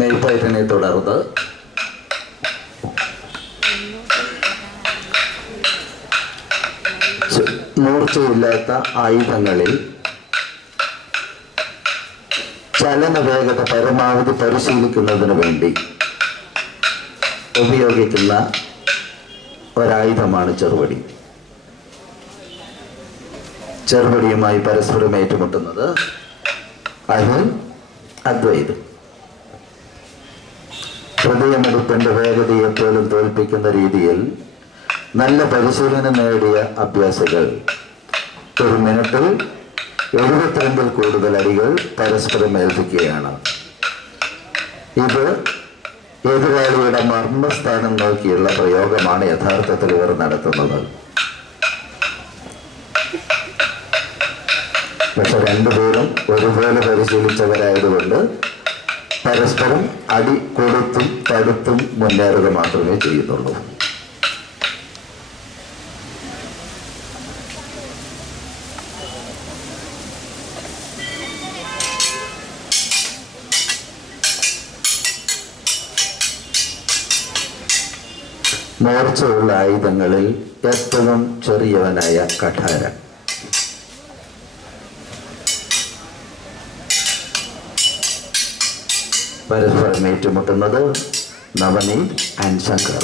നെയ്പയറ്റിനെ തുടർന്ന് മൂർച്ചയില്ലാത്ത ആയുധങ്ങളിൽ ചലന വേഗത പരമാവധി പരിശീലിക്കുന്നതിന് വേണ്ടി ഉപയോഗിക്കുന്ന ഒരായുധമാണ് ചെറുവടി. ചെറുവടിയുമായി പരസ്പരം ഏറ്റുമുട്ടുന്നത് അതിൽ അദ്വൈതം. ഹൃദയമെടുപ്പിന്റെ വേഗതയെ പോലും തോൽപ്പിക്കുന്ന രീതിയിൽ നല്ല പരിശീലനം നേടിയ അഭ്യാസികൾ ഒരു മിനിറ്റിൽ 72 കൂടുതൽ അടികൾ പരസ്പരം ഏൽപ്പിക്കുകയാണ്. ഇത് എതിരാളിയുടെ മർമ്മസ്ഥാനം നോക്കിയുള്ള പ്രയോഗമാണ് യഥാർത്ഥത്തിൽ ഇവർ നടത്തുന്നത്. പക്ഷെ രണ്ടുപേരും ഒരുപോലെ പരിശീലിച്ചവരായതുകൊണ്ട് പരസ്പരം അടി കൊടുത്തും തടുത്തും മുന്നേറുക മാത്രമേ ചെയ്യുന്നുള്ളൂ. മൂർച്ചയുള്ള ആയുധങ്ങളിൽ ഏറ്റവും ചെറിയവനായ കഠാര. പരസ്പരം ഏറ്റുമുട്ടുന്നത് നവനീത് ആൻഡ് ശങ്കർ.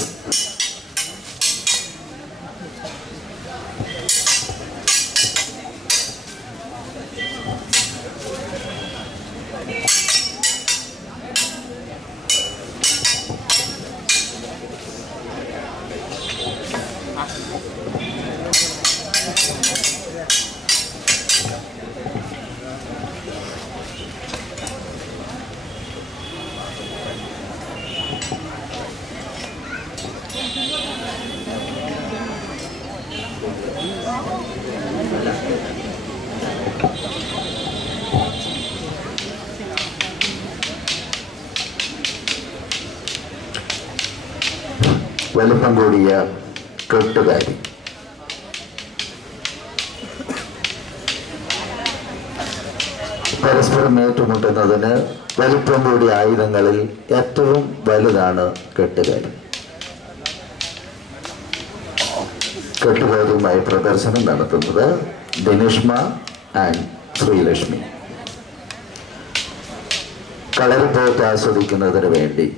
വലുപ്പം കൂടിയ കെട്ടുകാരി. പരസ്പരം ഏറ്റുമുട്ടുന്നതിന് വലുപ്പം കൂടിയ ആയുധങ്ങളിൽ ഏറ്റവും വലുതാണ് കെട്ടുകാരി. കെട്ടുകാരിയുമായി പ്രദർശനം നടത്തുന്നത് ദിനിഷ്മ ആൻഡ് ശ്രീലക്ഷ്മി. കളരിപ്പോറ്റ് ആസ്വദിക്കുന്നതിന് വേണ്ടി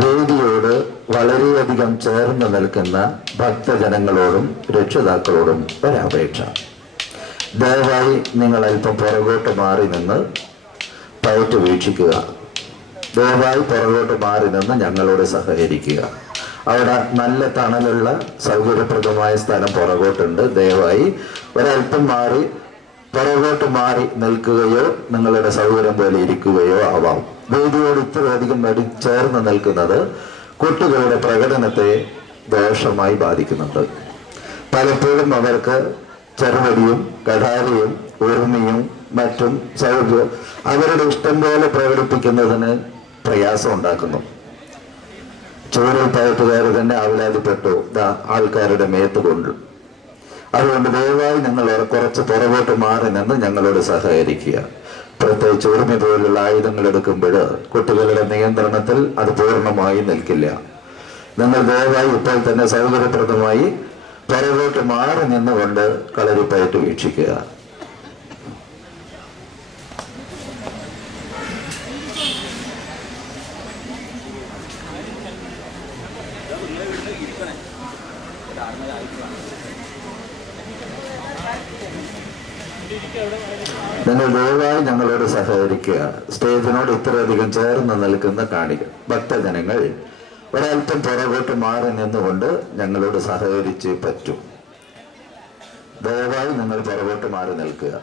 വേദിയോട് വളരെയധികം ചേർന്ന് നിൽക്കുന്ന ഭക്തജനങ്ങളോടും രക്ഷിതാക്കളോടും ഒരപേക്ഷ. ദയവായി നിങ്ങൾ അല്പം പുറകോട്ട് മാറി നിന്ന് പയറ്റ് വീക്ഷിക്കുക. ദയവായി പുറകോട്ട് മാറി നിന്ന് ഞങ്ങളോട് സഹകരിക്കുക. അവിടെ നല്ല തണലുള്ള സൗകര്യപ്രദമായ സ്ഥലം പുറകോട്ടുണ്ട്. ദയവായി ഒരല്പം മാറി പുറകോട്ട് മാറി നിൽക്കുകയോ നിങ്ങളുടെ സൗകര്യം പോലെ ഇരിക്കുകയോ ആവാം. വേദിയോട് ഇത്രയധികം ചേർന്ന് നിൽക്കുന്നത് കുട്ടികളുടെ പ്രകടനത്തെ ദോഷമായി ബാധിക്കുന്നുണ്ട്. പലപ്പോഴും അവർക്ക് ചെറുവടിയും കഠാരയും ഊർമിയും മറ്റും സൗകര്യം അവരുടെ ഇഷ്ടം പോലെ പ്രകടിപ്പിക്കുന്നതിന് പ്രയാസം ഉണ്ടാക്കുന്നു. ചൂരൽ പയറ്റുകാർ തന്നെ അവലാതിപ്പെട്ടു ആൾക്കാരുടെ മേത്ത് കൊണ്ട്. അതുകൊണ്ട് ദയവായി ഞങ്ങൾ കുറച്ച് പുറകോട്ട് മാറി നിന്ന് ഞങ്ങളോട് സഹകരിക്കുക. പ്രത്യേകിച്ച് ഊർമി പോലുള്ള ആയുധങ്ങൾ എടുക്കുമ്പോൾ കുട്ടികളുടെ നിയന്ത്രണത്തിൽ അത് പൂർണ്ണമായി നിൽക്കില്ല. നിങ്ങൾ ദയവായി ഇപ്പോൾ തന്നെ സൗകര്യപ്രദമായി പുറകോട്ട് മാറി നിന്നുകൊണ്ട് കളരിപ്പയറ്റ് വീക്ഷിക്കുക. നിങ്ങൾ ദയവായി ഞങ്ങളോട് സഹകരിക്കുക. സ്റ്റേജിനോട് ഇത്രയധികം ചേർന്ന് നിൽക്കുന്ന കാണികൾ ഭക്തജനങ്ങൾ ഒരൽപ്പം പുറകോട്ട് മാറി നിന്നുകൊണ്ട് ഞങ്ങളോട് സഹകരിച്ച് പറ്റും. ദയവായി നിങ്ങൾ പുറകോട്ട് മാറി നിൽക്കുക.